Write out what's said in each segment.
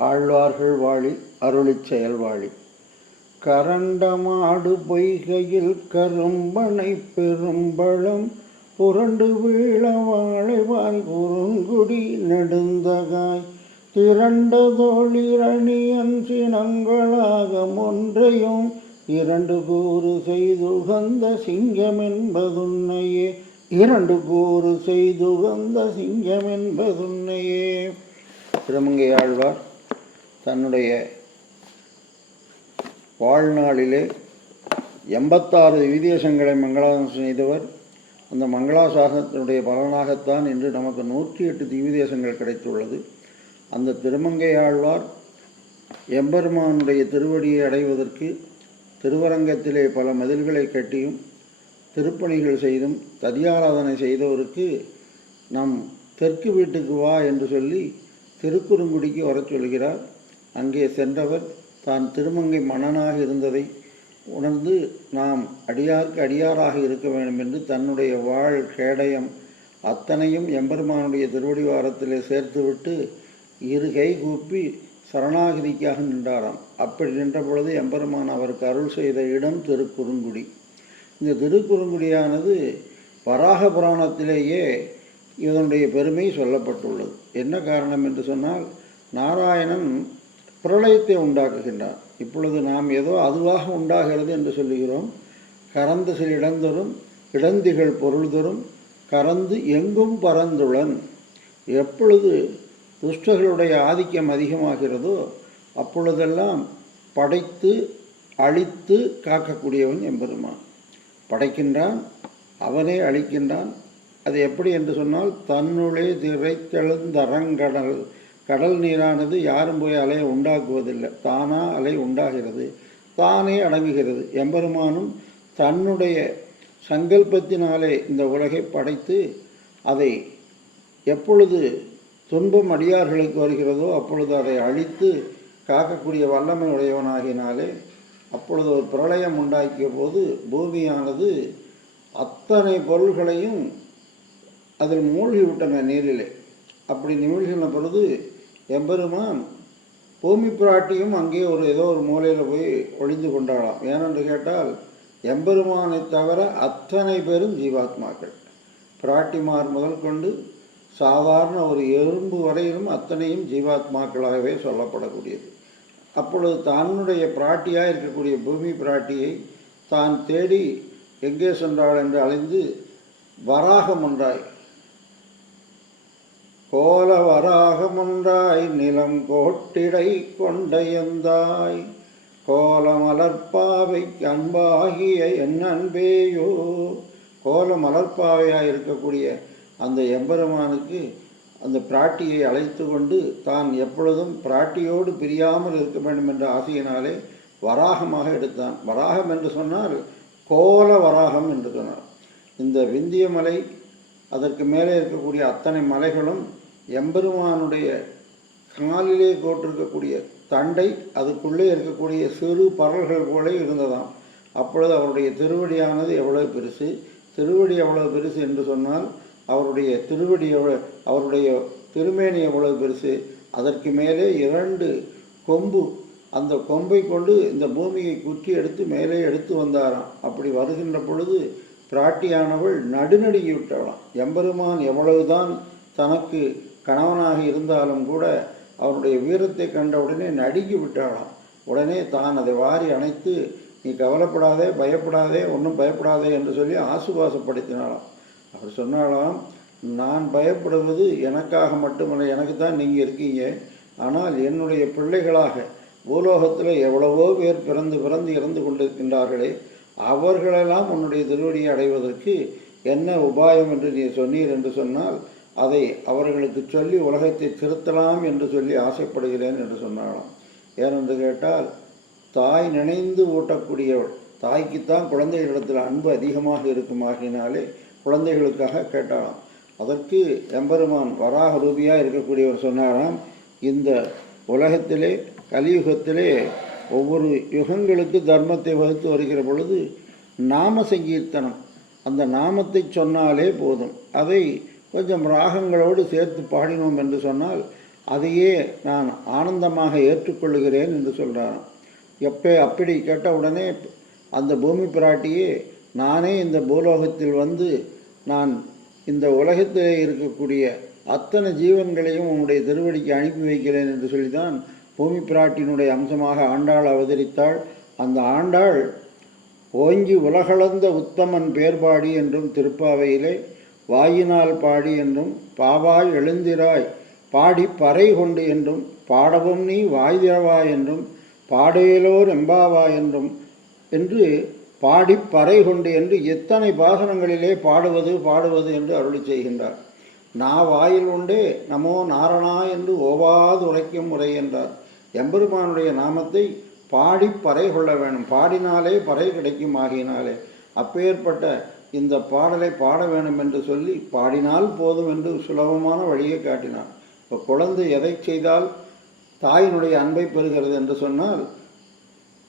ஆழ்வார்கள் வாழி அருளி செயல்வாழி கரண்டமாடு பொய்கையில் கரும்பனை பெரும்பழம் புரண்டு வீழ வாழைவாய் குறுங்குடி நெடுந்தகாய். திரண்ட தோழிரணியன் சினங்களாக ஒன்றையும் இரண்டு கூறு செய்துகந்த சிங்கம் என்பதுன்னையே இரண்டு கூறு செய்துகந்த சிங்கம் என்பதுன்னையே திருமங்கை ஆழ்வார் தன்னுடைய வாழ்நாளிலே எண்பத்தாறு விதேசங்களை மங்களாசனம் செய்தவர். அந்த மங்களாசாசனத்தினுடைய பலனாகத்தான் இன்று நமக்கு நூற்றி எட்டு திவிதேசங்கள் கிடைத்துள்ளது. அந்த திருமங்கை ஆழ்வார் எம்பெருமானுடைய திருவடியை அடைவதற்கு திருவரங்கத்திலே பல மதில்களை கட்டியும் திருப்பணிகள் செய்தும் ததியாராதனை செய்தவருக்கு நம் தெற்கு வீட்டுக்கு வா என்று சொல்லி திருக்குறுங்குடிக்கு வரச் சொல்கிறார். அங்கே சென்றவர் தான் திருமங்கை மன்னனாக இருந்ததை உணர்ந்து நாம் அடியார்க்கு அடியாராக இருக்க வேண்டும் என்று தன்னுடைய வாழ் கேடயம் அத்தனையும் எம்பெருமானுடைய திருவடிவாரத்திலே சேர்த்துவிட்டு இரு கை கூப்பி சரணாகிதிக்காக நின்றாராம். அப்படி நின்ற பொழுது எம்பெருமான் அவருக்கு அருள் செய்த இடம் திருக்குறுங்குடி. இந்த திருக்குறுங்குடியானது வராக புராணத்திலேயே இதனுடைய பெருமை சொல்லப்பட்டுள்ளது. என்ன காரணம் என்று சொன்னால் நாராயணன் பிரளயத்தை உண்டாக்குகின்றார். இப்பொழுது நாம் ஏதோ அதுவாக உண்டாகிறது என்று சொல்லுகிறோம். கறந்து சில இடந்தரும் இடந்திகள் பொருள் தரும் கறந்து எங்கும் பரந்துளன் எப்பொழுது துஷ்டர்களுடைய ஆதிக்கம் அதிகமாகிறதோ அப்பொழுதெல்லாம் படைத்து அழித்து காக்கக்கூடியவன் எம்பெருமான். படைக்கின்றான் அவனே அழிக்கின்றான். அது எப்படி என்று சொன்னால் தன்னுளே திரைத்தெழுந்தரங்கடல். கடல் நீரானது யாரும் போய் அலையை உண்டாக்குவதில்லை. தானா அலை உண்டாகிறது. தானே அடங்குகிறது. எம்பெருமானும் தன்னுடைய சங்கல்பத்தினாலே இந்த உலகை படைத்து அதை எப்பொழுது துன்பம் அடியார்களுக்கு வருகிறதோ அப்பொழுது அதை அழித்து காக்கக்கூடிய வல்லமை உடையவனாகினாலே அப்பொழுது ஒரு பிரளயம் உண்டாக்கிய போது பூமியானது அத்தனை பொருள்களையும் அதில் மூழ்கி விட்டன நீரிலே. அப்படி நிமிழ்கின பொழுது எம்பெருமான் பூமி பிராட்டியும் அங்கே ஒரு ஏதோ ஒரு மூலையில் போய் ஒழிந்து கொண்டாடலாம் ஏனென்று கேட்டால் எம்பெருமானை தவிர அத்தனை பேரும் ஜீவாத்மாக்கள். பிராட்டிமார் முதல் கொண்டு சாதாரண ஒரு எறும்பு வரையிலும் அத்தனையும் ஜீவாத்மாக்களாகவே சொல்லப்படக்கூடியது. அப்பொழுது தன்னுடைய பிராட்டியாக இருக்கக்கூடிய பூமி பிராட்டியை தான் தேடி எங்கே சென்றாள் என்று அழைந்து வராகம் ஒன்றாய். கோல வரா நிலம் கோட்டிடை கொண்டையந்தாய். கோலமலர்பாவை அன்பாகிய என் அன்பேயோ. கோலமலர்பாவையாக இருக்கக்கூடிய அந்த எம்பெருமானுக்கு அந்த பிராட்டியை அழைத்து கொண்டு தான் எப்பொழுதும் பிராட்டியோடு பிரியாமல் இருக்க வேண்டும் என்ற ஆசையினாலே வராகமாக எடுத்தான். வராகம் என்று சொன்னால் கோல வராகம் என்று சொன்னார். இந்த விந்திய மலை அதற்கு மேலே இருக்கக்கூடிய அத்தனை மலைகளும் எம்பெருமானுடைய காலிலே போட்டிருக்கக்கூடிய தண்டை அதுக்குள்ளே இருக்கக்கூடிய சிறு பறல்கள் போல இருந்ததாம். அப்பொழுது அவருடைய திருவடியானது எவ்வளவு பெருசு? திருவடி எவ்வளவு பெருசு என்று சொன்னால் அவருடைய திருவடி எவ்வளோ அவருடைய திருமேனி எவ்வளவு பெருசு? அதற்கு மேலே இரண்டு கொம்பு. அந்த கொம்பை கொண்டு இந்த பூமியை குற்றி எடுத்து மேலே எடுத்து வந்தாராம். அப்படி வருகின்ற பொழுது பிராட்டியானவள் நடுநடுங்கி விட்டாளாம் எம்பெருமான் எவ்வளவுதான் தனக்கு கணவனாக இருந்தாலும் கூட அவருடைய வீரத்தை கண்ட உடனே நடுங்கி விட்டாளாம். உடனே தான் அதை வாரி அணைத்து நீ கவலைப்படாதே பயப்படாதே ஒன்றும் பயப்படாதே என்று சொல்லி ஆசுவாசப்படுத்தினாளாம். அவர் சொன்னாலாம் நான் பயப்படுவது எனக்காக மட்டுமல்ல எனக்கு தான் நீங்கள் இருக்கீங்க. ஆனால் என்னுடைய பிள்ளைகளாக பூலோகத்தில் எவ்வளவோ பேர் பிறந்து பிறந்து இறந்து கொண்டிருக்கின்றார்களே அவர்களெல்லாம் உன்னுடைய திருவடியை அடைவதற்கு என்ன உபாயம் என்று நீ சொன்னீர் என்று சொன்னால் அதை அவர்களுக்கு சொல்லி உலகத்தை திருத்தலாம் என்று சொல்லி ஆசைப்படுகிறேன் என்று சொன்னாலாம் ஏனென்று கேட்டால் தாய் நினைந்து ஊட்டக்கூடியவள். தாய்க்குத்தான் குழந்தைகளிடத்தில் அன்பு அதிகமாக இருக்குமாகினாலே குழந்தைகளுக்காக கேட்டாலாம் அதற்கு எம்பெருமான் வராக ரூபியாக இருக்கக்கூடியவர் சொன்னாராம் இந்த உலகத்திலே கலியுகத்திலே ஒவ்வொரு யுகங்களுக்கு தர்மத்தை வகுத்து வருகிற பொழுது நாம சங்கீர்த்தனம். அந்த நாமத்தை சொன்னாலே போதும். அதை கொஞ்சம் ராகங்களோடு சேர்த்து பாடினோம் என்று சொன்னால் அதையே நான் ஆனந்தமாக ஏற்றுக்கொள்கிறேன் என்று சொல்கிறாராம் எப்போ அப்படி கேட்ட உடனே அந்த பூமி பிராட்டியே நானே இந்த பூலோகத்தில் வந்து நான் இந்த உலகத்திலே இருக்கக்கூடிய அத்தனை ஜீவன்களையும் உன்னுடைய திருவடிக்கு அனுப்பி வைக்கிறேன் என்று சொல்லிதான் பூமி பிராட்டியினுடைய அம்சமாக ஆண்டாள் அவதரித்தாள். அந்த ஆண்டாள் ஓங்கி உலகளந்த உத்தமன் பேர்பாடி என்றும் திருப்பாவையிலே வாயினால் பாடி என்றும் பாவாய் எழுந்திராய் பாடி பறை கொண்டு என்றும் பாடவும் நீ வாய்திரவாய் என்றும் பாடேலோர் எம்பாவா என்றும் என்று பாடி பறை கொண்டு என்று எத்தனை பாசனங்களிலே பாடுவது பாடுவது என்று அருளி செய்கின்றார். நா வாயில் உண்டே நமோ நாரணா என்று ஓவாது உரைக்கும் முறை என்றார். எம்பெருமானுடைய நாமத்தை பாடி பறை கொள்ள வேணும். பாடினாலே பறை கிடைக்கும் ஆகினாலே அப்பேற்பட்ட இந்த பாடலை பாட வேண்டும் என்று சொல்லி பாடினால் போதும் என்று சுலபமான வழியை காட்டினான். இப்போ குழந்தை எதை செய்தால் தாயினுடைய அன்பை பெறுகிறது என்று சொன்னால்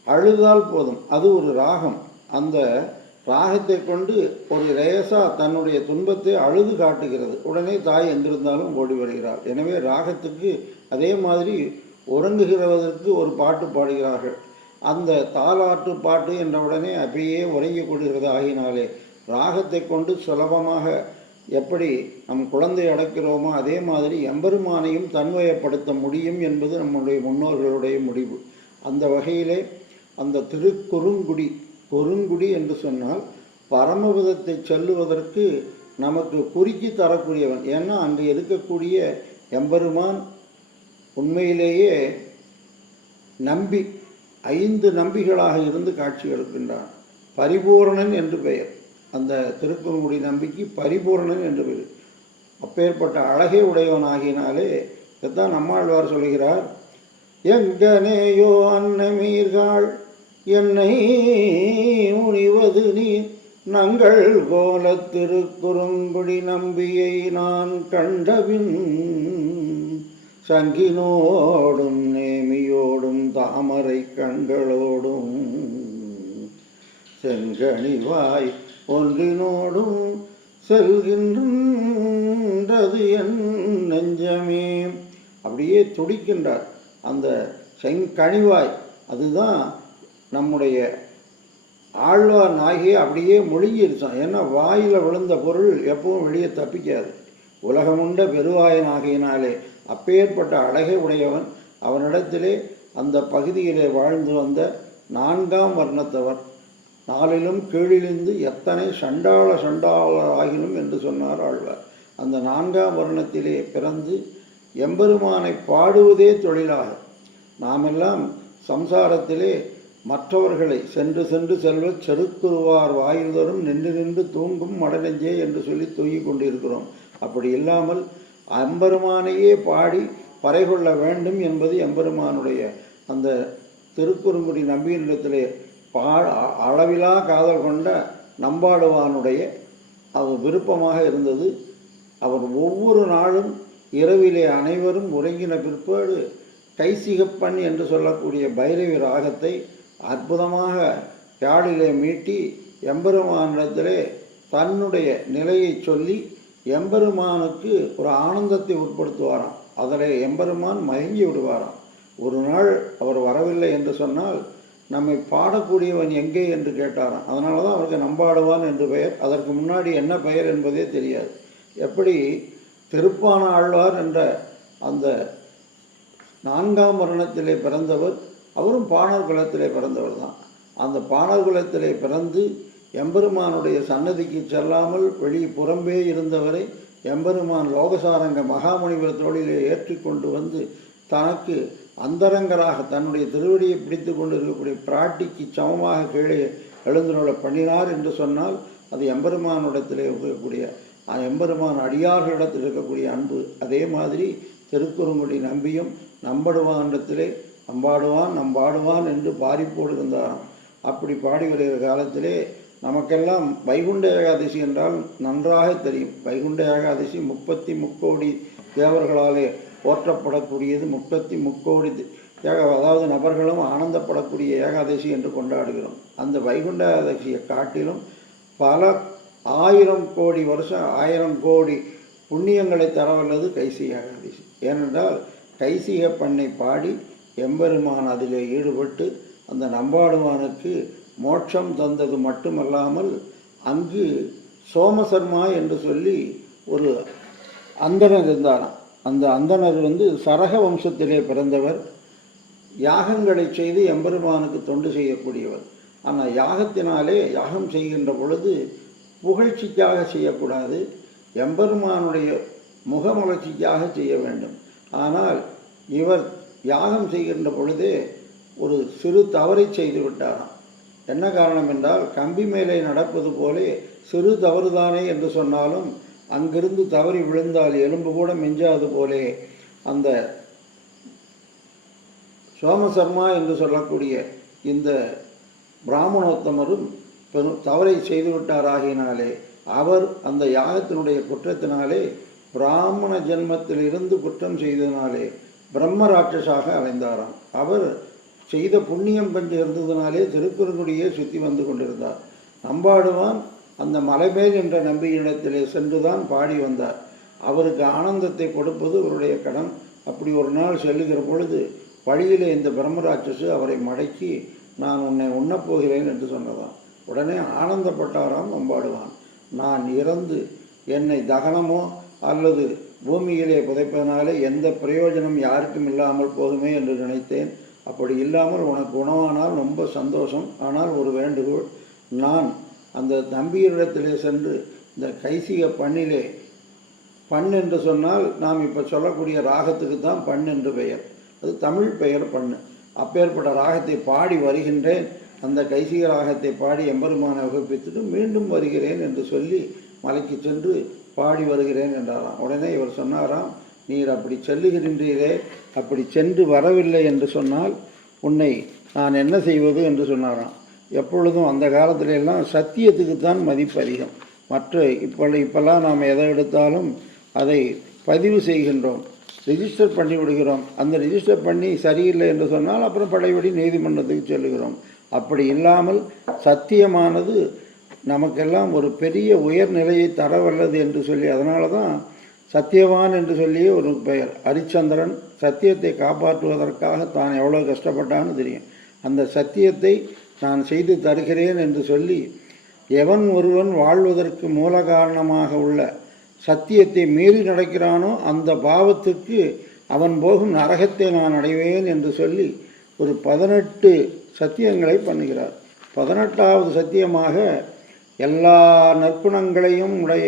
அழுதால் போதும். அது ஒரு ராகம். அந்த ராகத்தை கொண்டு ஒரு ரேசா தன்னுடைய துன்பத்தை அழுது காட்டுகிறது. உடனே தாய் எங்கிருந்தாலும் ஓடி வருகிறார் எனவே ராகத்துக்கு அதே மாதிரி உறங்குகிறவதற்கு ஒரு பாட்டு பாடுகிறார்கள். அந்த தாலாட்டு பாட்டு என்ற உடனே அப்பயே உறங்கிக் கொள்கிறது. ஆகினாலே ராகத்தை கொண்டு சுலபமாக எப்படி நம் குழந்தை அடக்கிறோமோ அதே மாதிரி எம்பெருமானையும் தன்வயப்படுத்த முடியும் என்பது நம்முடைய முன்னோர்களுடைய முடிவு. அந்த வகையிலே அந்த திருக்குறுங்குடி குறுங்குடி என்று சொன்னால் பரமபதத்தை செல்லுவதற்கு நமக்கு குறுக்கி தரக்கூடியவன். ஏன்னா அங்கே இருக்கக்கூடிய எம்பெருமான் உண்மையிலேயே நம்பி ஐந்து நம்பிகளாக இருந்து காட்சி எடுக்கின்றான் பரிபூரணன் என்று பெயர். அந்த திருக்குறளுடைய நம்பிக்கை பரிபூரணன் என்று பெயர் அப்பேற்பட்ட அழகே உடையவனாகினாலே இதைத்தான் நம்மாழ்வார் சொல்கிறார். எங்கனேயோ அன்னமீர்கள் என்னை முனிவது நீ நங்கள் கோல திருக்குறுங்குடி நம்பியை நான் கண்டபின் சங்கினோடும் நேமியோடும் தாமரை கண்களோடும் செங்கனிவாய் ஒன்றினோடும் செல்கின்றது என் நெஞ்சமே. அப்படியே துடிக்கின்றார் அந்த செங்கனிவாய். அதுதான் நம்முடைய ஆழ்வார் நாயகி அப்படியே மொழிகிருச்சான் ஏன்னா வாயில் விழுந்த பொருள் எப்பவும் வெளியே தப்பிக்காது. உலகமுண்ட பெருவாயன் ஆகையினாலே அப்பேற்பட்ட அழகை உடையவன். அவனிடத்திலே அந்த பகுதியிலே வாழ்ந்து வந்த நான்காம் வர்ணத்தவன் நாளிலும் கீழிலிருந்து எத்தனை சண்டாள சண்டாளராகினும் என்று சொன்னார் ஆழ்வார். அந்த நான்காம் வருணத்திலே பிறந்து எம்பெருமானை பாடுவதே தொழிலாக. நாமெல்லாம் சம்சாரத்திலே மற்றவர்களை சென்று சென்று செல்வச் செருக்குருவார் வாயுதரும் நின்று நின்று தூங்கும் மடநெஞ்சே என்று சொல்லி தூங்கிக் கொண்டிருக்கிறோம். அப்படி இல்லாமல் எம்பெருமானையே பாடி பறைகொள்ள வேண்டும் என்பது எம்பெருமானுடைய அந்த திருக்குறுங்குடி நம்பியினிடத்திலே பாழ அளவிலா காதல் கொண்ட நம்பாடுவானுடைய அவர் விருப்பமாக இருந்தது. அவர் ஒவ்வொரு நாளும் இரவிலே அனைவரும் உறங்கின பிற்பாடு கைசிகப்பன் என்று சொல்லக்கூடிய பைரவி ராகத்தை அற்புதமாக யாழிலே மீட்டி எம்பெருமானிடத்திலே தன்னுடைய நிலையை சொல்லி எம்பெருமானுக்கு ஒரு ஆனந்தத்தை உட்படுத்துவாராம். அதில் எம்பெருமான் மயங்கி விடுவாராம். ஒரு நாள் அவர் வரவில்லை என்று சொன்னால் நம்மை பாடக்கூடியவன் எங்கே என்று கேட்டாராம். அதனால தான் அவருக்கு நம்பாடுவான் என்று பெயர். அதற்கு முன்னாடி என்ன பெயர் என்பதே தெரியாது. எப்படி திருப்பான ஆழ்வார் என்ற அந்த நான்காம் வருணத்திலே பிறந்தவர் அவரும் பாணர் குலத்திலே பிறந்தவர் தான். அந்த பாணர் குலத்திலே பிறந்து எம்பெருமானுடைய சன்னதிக்கு செல்லாமல் வெளி புறம்பே இருந்தவரை எம்பெருமான் லோகசாரங்க மகாமுனிவர் ஏற்றி கொண்டு வந்து தனக்கு அந்தரங்கராக தன்னுடைய திருவடியை பிடித்து கொண்டு இருக்கக்கூடிய பிராட்டிக்கு சமமாக கீழே எழுந்துள்ள பண்ணினார் என்று சொன்னால் அது எம்பெருமானிடத்தில் இருக்கக்கூடிய எம்பெருமான் அடியார்களிடத்தில் இருக்கக்கூடிய அன்பு. அதே மாதிரி திருக்குறுங்குடி நம்பியும் நம்படுவானிடத்திலே நம்பாடுவான் நம்பாடுவான் என்று பாரிப்போடு இருந்தாராம் அப்படி பாடி வருகிற காலத்திலே நமக்கெல்லாம் வைகுண்ட ஏகாதசி என்றால் நன்றாக தெரியும். வைகுண்ட ஏகாதசி முப்பத்தி முக்கோடி தேவர்களாலே போற்றப்படக்கூடியது முப்பத்தி முக்கோடி ஏக அதாவது நபர்களும் ஆனந்தப்படக்கூடிய ஏகாதசி என்று கொண்டாடுகிறோம். அந்த வைகுண்ட ஏகாதசியை காட்டிலும் பல ஆயிரம் கோடி வருஷம் ஆயிரம் கோடி புண்ணியங்களை தரவல்லது கைசி ஏகாதசி. ஏனென்றால் கைசிக பண்ணை பாடி எம்பெருமான் அதிலே ஈடுபட்டு அந்த நம்பாடுவானுக்கு மோட்சம் தந்தது மட்டுமல்லாமல் அங்கு சோமசர்மா என்று சொல்லி ஒரு அந்தனர் இருந்தாராம். அந்த அந்தனர் வந்து சரக வம்சத்திலே பிறந்தவர். யாகங்களை செய்து எம்பெருமானுக்கு தொண்டு செய்யக்கூடியவர். ஆனால் யாகத்தினாலே யாகம் செய்கின்ற பொழுது புகழ்ச்சிக்காக செய்யக்கூடாது. எம்பெருமானுடைய முகமலர்ச்சிக்காக செய்ய வேண்டும். ஆனால் இவர் யாகம் செய்கின்ற பொழுதே ஒரு சிறு தவறை செய்து விட்டாராம். என்ன காரணம் என்றால் கம்பி மேலே நடப்பது போலே சிறு தவறுதானே என்று சொன்னாலும் அங்கிருந்து தவறி விழுந்தால் எலும்பு கூட மிஞ்சாது போலே அந்த சோமசர்மா என்று சொல்லக்கூடிய இந்த பிராமணோத்தமரும் பெரும் தவறை செய்துவிட்டாராகினாலே அவர் அந்த யாகத்தினுடைய குற்றத்தினாலே பிராமண ஜென்மத்தில் இருந்து குற்றம் செய்ததினாலே பிரம்ம ராட்சசாக அலைந்தாராம் அவர் செய்த புண்ணியம் பஞ்சு இருந்ததினாலே திருக்குறங்குடியே சுற்றி வந்து கொண்டிருந்தார். நம்பாடுவான் அந்த மலைமேல் என்ற நம்பியிடத்திலே சென்றுதான் பாடி வந்தார். அவருக்கு ஆனந்தத்தை கொடுப்பது அவருடைய கடன். அப்படி ஒரு நாள் செல்லுகிற பொழுது வழியிலே இந்த பிரம்மராட்சசு அவரை மடக்கி நான் உன்னை உண்ணப்போகிறேன் என்று சொன்னதாம். உடனே ஆனந்தப்பட்டாராம் நம்பாடுவான் நான் இறந்து என்னை தகனமோ அல்லது பூமியிலே புதைப்பதனாலே எந்த பிரயோஜனம் யாருக்கும் இல்லாமல் போகுமே என்று நினைத்தேன். அப்படி இல்லாமல் உனக்கு உணவானால் ரொம்ப சந்தோஷம். ஆனால் ஒரு வேண்டுகோள் நான் அந்த தம்பியினிடத்திலே சென்று இந்த கைசிக பண்ணிலே பண் என்று சொன்னால் நாம் இப்போ சொல்லக்கூடிய ராகத்துக்கு தான் பண் என்று பெயர். அது தமிழ் பெயர் பண்ணு. அப்பேற்பட்ட ராகத்தை பாடி வருகின்றேன். அந்த கைசிக ராகத்தை பாடி எம்பெருமானை வகுப்பித்துட்டு மீண்டும் வருகிறேன் என்று சொல்லி மலைக்கு சென்று பாடி வருகிறேன் என்றாராம். உடனே இவர் சொன்னாராம் நீர் அப்படி செல்லுகின்றீரே அப்படி சென்று வரவில்லை என்று சொன்னால் உன்னை நான் என்ன செய்வது என்று சொன்னாராம். எப்பொழுதும் அந்த காலத்துல எல்லாம் சத்தியத்துக்கு தான் மதிப்பு அதிகம். மற்ற இப்போ இப்போல்லாம் நாம் எதை எடுத்தாலும் அதை பதிவு செய்கின்றோம். ரிஜிஸ்டர் பண்ணி விடுகிறோம். அந்த ரிஜிஸ்டர் பண்ணி சரியில்லை என்று சொன்னால் அப்புறம் பழையபடி நீதிமன்றத்துக்கு செல்லுகிறோம். அப்படி இல்லாமல் சத்தியமானது நமக்கெல்லாம் ஒரு பெரிய உயர்நிலையை தர வல்லது என்று சொல்லி அதனால தான் சத்தியவான் என்று சொல்லியே ஒரு பெயர். ஹரிச்சந்திரன் சத்தியத்தை காப்பாற்றுவதற்காக தான் எவ்வளோ கஷ்டப்பட்டான்னு தெரியும். அந்த சத்தியத்தை நான் செய்து தருகிறேன் என்று சொல்லி எவன் ஒருவன் வாழ்வதற்கு மூல காரணமாக உள்ள சத்தியத்தை மீறி நடக்கிறானோ அந்த பாவத்துக்கு அவன் போகும் நரகத்தை நான் அடைவேன் என்று சொல்லி ஒரு பதினெட்டு சத்தியங்களை பண்ணுகிறார். பதினெட்டாவது சத்தியமாக எல்லா நற்குணங்களையும் உடைய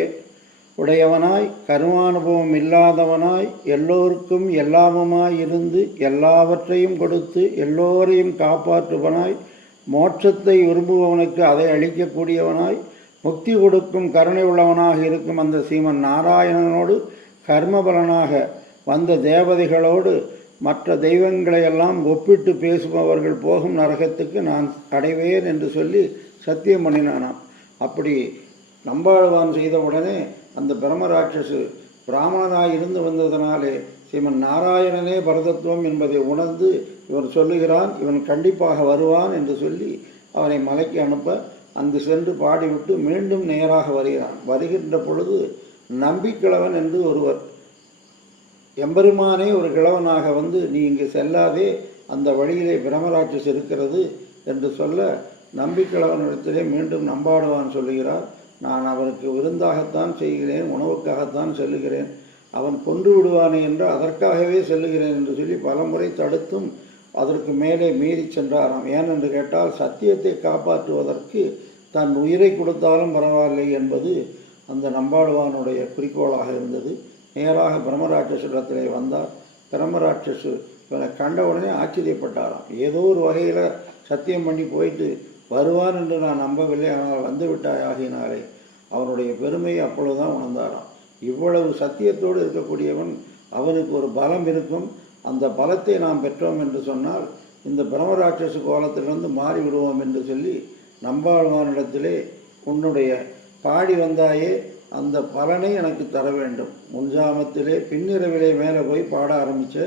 உடையவனாய் கருமானுபவம் இல்லாதவனாய் எல்லோருக்கும் எல்லாமுமாய் இருந்து எல்லாவற்றையும் கொடுத்து எல்லோரையும் காப்பாற்றுவனாய் மோட்சத்தை விரும்புபவனுக்கு அதை அளிக்கக்கூடியவனாய் முக்தி கொடுக்கும் கருணை உள்ளவனாக இருக்கும் அந்த சீமன் நாராயணனோடு கர்மபலனாக வந்த தேவதைகளோடு மற்ற தெய்வங்களை எல்லாம் ஒப்பிட்டு பேசுபவர்கள் போகும் நரகத்துக்கு நான் அடைவேன் என்று சொல்லி சத்தியம் பண்ணினானாம். அப்படி நம்பாழ்வான் செய்த உடனே அந்த பிரம்மராட்சசு பிராமணனாய் இருந்து வந்ததனாலே ஸ்ரீமன் நாராயணனே பரதத்துவம் என்பதை உணர்ந்து இவன் சொல்லுகிறான் இவன் கண்டிப்பாக வருவான் என்று சொல்லி அவனை மலைக்கு அனுப்ப அங்கு சென்று பாடிவிட்டு மீண்டும் நேராக வருகிறான். வருகின்ற பொழுது நம்பிக்கிழவன் என்று ஒருவர் எம்பெருமானே ஒரு கிழவனாக வந்து நீ இங்கு செல்லாதே அந்த வழியிலே பிரமராட்சஸ் இருக்கிறது என்று சொல்ல நம்பிக்கிழவனிடத்திலே மீண்டும் நம்பாடுவான் சொல்லுகிறார். நான் அவருக்கு விருந்தாகத்தான் செய்கிறேன் உணவுக்காகத்தான் செல்லுகிறேன். அவன் கொன்று விடுவானே என்று அதற்காகவே செல்லுகிறேன் என்று சொல்லி பலமுறை தடுத்தும் அதற்கு மேலே மீறி சென்றாராம். ஏனென்று கேட்டால் சத்தியத்தை காப்பாற்றுவதற்கு தன் உயிரை கொடுத்தாலும் பரவாயில்லை என்பது அந்த நம்பாடுவானுடைய குறிக்கோளாக இருந்தது. நேராக பிரம்மராட்சசிடத்திலே வந்தார். பிரம்மராட்சசு இவனை கண்ட உடனே ஆச்சரியப்பட்டாராம். ஏதோ ஒரு வகையில் சத்தியம் பண்ணி போயிட்டு வருவான் என்று நான் நம்பவில்லை ஆனால் வந்து விட்டாய் ஆகினாலே அவனுடைய பெருமையை அப்பொழுதுதான் உணர்ந்தாராம். இவ்வளவு சத்தியத்தோடு இருக்கக்கூடியவன் அவனுக்கு ஒரு பலம் இருக்கும். அந்த பலத்தை நாம் பெற்றோம் என்று சொன்னால் இந்த பிரம்மராட்சச கோலத்திலிருந்து மாறி விடுவோம் என்று சொல்லி நம்பாழ்வானிடத்திலே உன்னுடைய பாடி வந்தாயே அந்த பலனை எனக்கு தர வேண்டும். முன்ஜாமத்திலே பின்னிரவிலே மேலே போய் பாட ஆரம்பித்த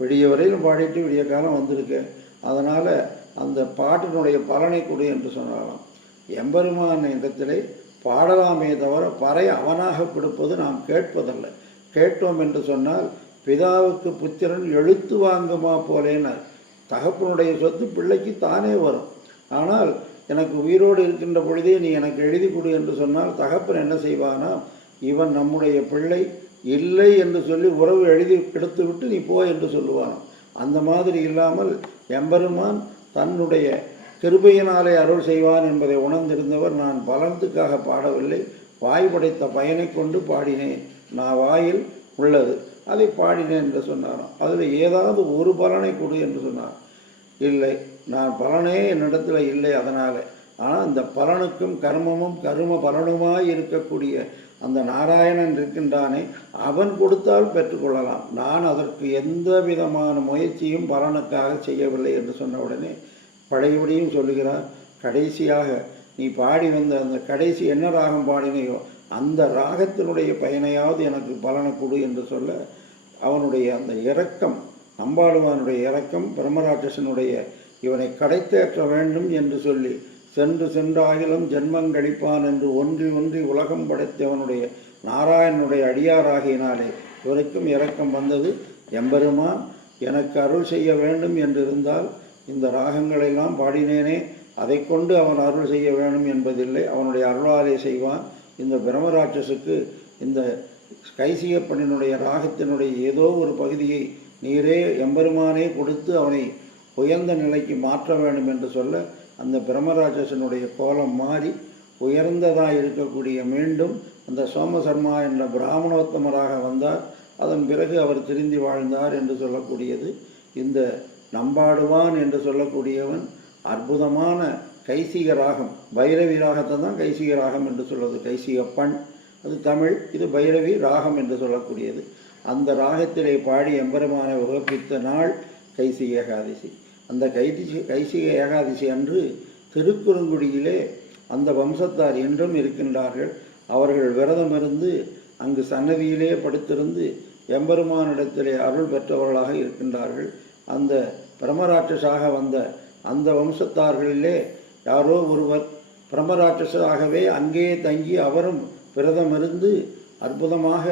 விடிய வரையிலும் பாடிட்டு விடிய காலம் வந்திருக்கேன் அதனால் அந்த பாட்டினுடைய பலனை கொடு என்று சொன்னாலாம் எம்பெருமான் இடத்திலே பாடலாமே தவிர பறை அவனாக கொடுப்பது நாம் கேட்பதல்ல. கேட்டோம் என்று சொன்னால் பிதாவுக்கு புத்திரன் எழுத்து வாங்குமா போலேனார். தகப்பனுடைய சொத்து பிள்ளைக்கு தானே வரும். ஆனால் எனக்கு உயிரோடு இருக்கின்ற பொழுதே நீ எனக்கு எழுதி கொடு என்று சொன்னால் தகப்பன் என்ன செய்வானா? இவன் நம்முடைய பிள்ளை இல்லை என்று சொல்லி உறவு எழுதி எடுத்து விட்டு நீ போ என்று சொல்லுவானாம். அந்த மாதிரி இல்லாமல் எம்பெருமான் தன்னுடைய கிருபையினாலே அருள் செய்வான் என்பதை உணர்ந்திருந்தவர். நான் பலத்துக்காக பாடவில்லை. வாய் படைத்த பயனை கொண்டு பாடினேன். நான் வாயில் உள்ளது. அதை பாடினேன் என்று சொன்னாராம். அதில் ஏதாவது ஒரு பலனை கொடு என்று சொன்னார். இல்லை நான் பலனே என்னிடத்தில் இல்லை அதனால். ஆனால் இந்த பலனுக்கும் கர்மமும் கரும பலனுமாய் இருக்கக்கூடிய அந்த நாராயணன் இருக்கின்றானே அவன் கொடுத்தால் பெற்றுக்கொள்ளலாம் நான் அதற்கு எந்த விதமான முயற்சியும் பலனுக்காக செய்யவில்லை என்று சொன்ன உடனே பழையபடியும் சொல்லுகிறார். கடைசியாக நீ பாடி வந்த அந்த கடைசி என்ன ராகம் பாடினையோ அந்த ராகத்தினுடைய பயனையாவது எனக்கு பலனை கொடு என்று சொல்ல அவனுடைய அந்த இரக்கம் அம்பாளுவானுடைய இரக்கம் பிரம்மராட்சசனுடைய இவனை கடைத்தேற்ற வேண்டும் என்று சொல்லி சென்று சென்றாகிலும் ஜென்மங்கழிப்பான் என்று ஒன்றி ஒன்றி உலகம் படைத்தவனுடைய நாராயணனுடைய அடியாராகினாலே இவருக்கும் இரக்கம் வந்தது. எம்பெருமான் எனக்கு அருள் செய்ய வேண்டும் என்று இருந்தால் இந்த ராகங்களெல்லாம் பாடினேனே அதை கொண்டு அவன் அருள் செய்ய வேண்டும் என்பதில்லை. அவனுடைய அருளாலே செய்வான். இந்த பிரம்மராட்சசுக்கு இந்த கைசியப்பனினுடைய ராகத்தினுடைய ஏதோ ஒரு பகுதியை நீரே எம்பெருமானே கொடுத்து அவனை உயர்ந்த நிலைக்கு மாற்ற வேண்டும் என்று சொல்ல அந்த பிரம்மராட்சசனுடைய கோலம் மாறி உயர்ந்ததாக இருக்கக்கூடிய மீண்டும் அந்த சோமசர்மா என்ற பிராமணோத்தமராக வந்தார். அதன் பிறகு அவர் திருந்தி வாழ்ந்தார் என்று சொல்லக்கூடியது. இந்த நம்பாடுவான் என்று சொல்லக்கூடியவன் அற்புதமான கைசிக ராகம் பைரவி ராகத்தை தான் கைசிக ராகம் என்று சொல்வது கைசிக பண் அது தமிழ். இது பைரவி ராகம் என்று சொல்லக்கூடியது. அந்த ராகத்திலே பாடி எம்பெருமானை உகப்பித்த நாள் கைசிக ஏகாதசி. அந்த கைதிசி கைசிக ஏகாதசி அன்று திருக்குறுங்குடியிலே அந்த வம்சத்தார் என்றும் இருக்கின்றார்கள். அவர்கள் விரதம் இருந்து அங்கு சன்னதியிலே படுத்திருந்து எம்பெருமானிடத்திலே அருள் பெற்றவர்களாக இருக்கின்றார்கள். அந்த பிரமராட்சசாக வந்த அந்த வம்சத்தார்களிலே யாரோ ஒருவர் பிரமராட்சசாகவே அங்கேயே தங்கி அவரும் பிரதமிருந்து அற்புதமாக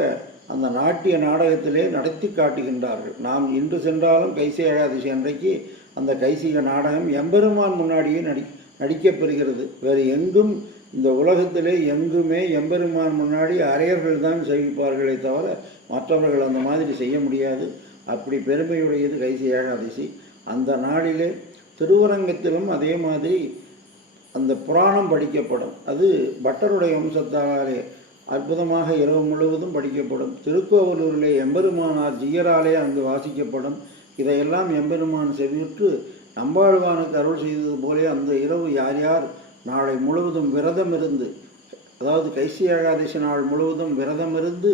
அந்த நாட்டிய நாடகத்திலே நடத்தி காட்டுகின்றார்கள். நாம் இன்று சென்றாலும் கைசி ஏகாதசி அன்றைக்கு அந்த கைசிக நாடகம் எம்பெருமான் முன்னாடியே நடி நடிக்கப்பெறுகிறது. வேறு எங்கும் இந்த உலகத்திலே எங்குமே எம்பெருமான் முன்னாடி அரையர்கள் தான் செய்விப்பார்களே தவிர மற்றவர்கள் அந்த மாதிரி செய்ய முடியாது. அப்படி பெருமையுடையது கைசி ஏகாதசி. அந்த நாளிலே திருவரங்கத்திலும் அதே மாதிரி அந்த புராணம் படிக்கப்படும். அது பட்டருடைய வம்சத்தாலே அற்புதமாக இரவு முழுவதும் படிக்கப்படும். திருக்கோவலூரிலே எம்பெருமானார் ஜீயராலே அங்கு வாசிக்கப்படும். இதையெல்லாம் எம்பெருமான் செவியுற்று நம்பாழ்வானுக்கு அருள் செய்தது போலே அந்த இரவு யார் யார் நாளை முழுவதும் விரதம் இருந்து அதாவது கைசி ஏகாதசி நாள் முழுவதும் விரதம் இருந்து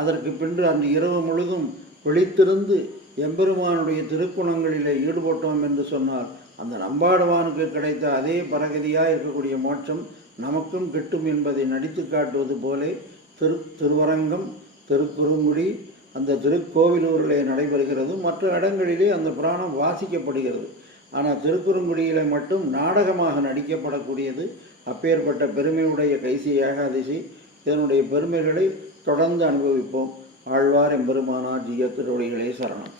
அதற்கு பின்பு அந்த இரவு முழுதும் விழித்திருந்து எம்பெருமானுடைய திருக்குணங்களிலே ஈடுபட்டோம் என்று சொன்னால் அந்த நம்பாடுவானுக்கு கிடைத்த அதே பரகதியாக இருக்கக்கூடிய மோட்சம் நமக்கும் கிட்டும் என்பதை நடித்து காட்டுவது போலே திரு திருவரங்கம் திருக்குறுங்குடி அந்த திருக்கோவிலூரிலே நடைபெறுகிறது. மற்ற இடங்களிலே அந்த புராணம் வாசிக்கப்படுகிறது. ஆனால் திருக்குறுங்குடியில மட்டும் நாடகமாக நடிக்கப்படக்கூடியது. அப்பேற்பட்ட பெருமையுடைய கைசி ஏகாதசி இதனுடைய பெருமைகளை தொடர்ந்து அனுபவிப்போம். ஆழ்வார் எம்பெருமானார் ஜிய திருவடிகளே சரணம்.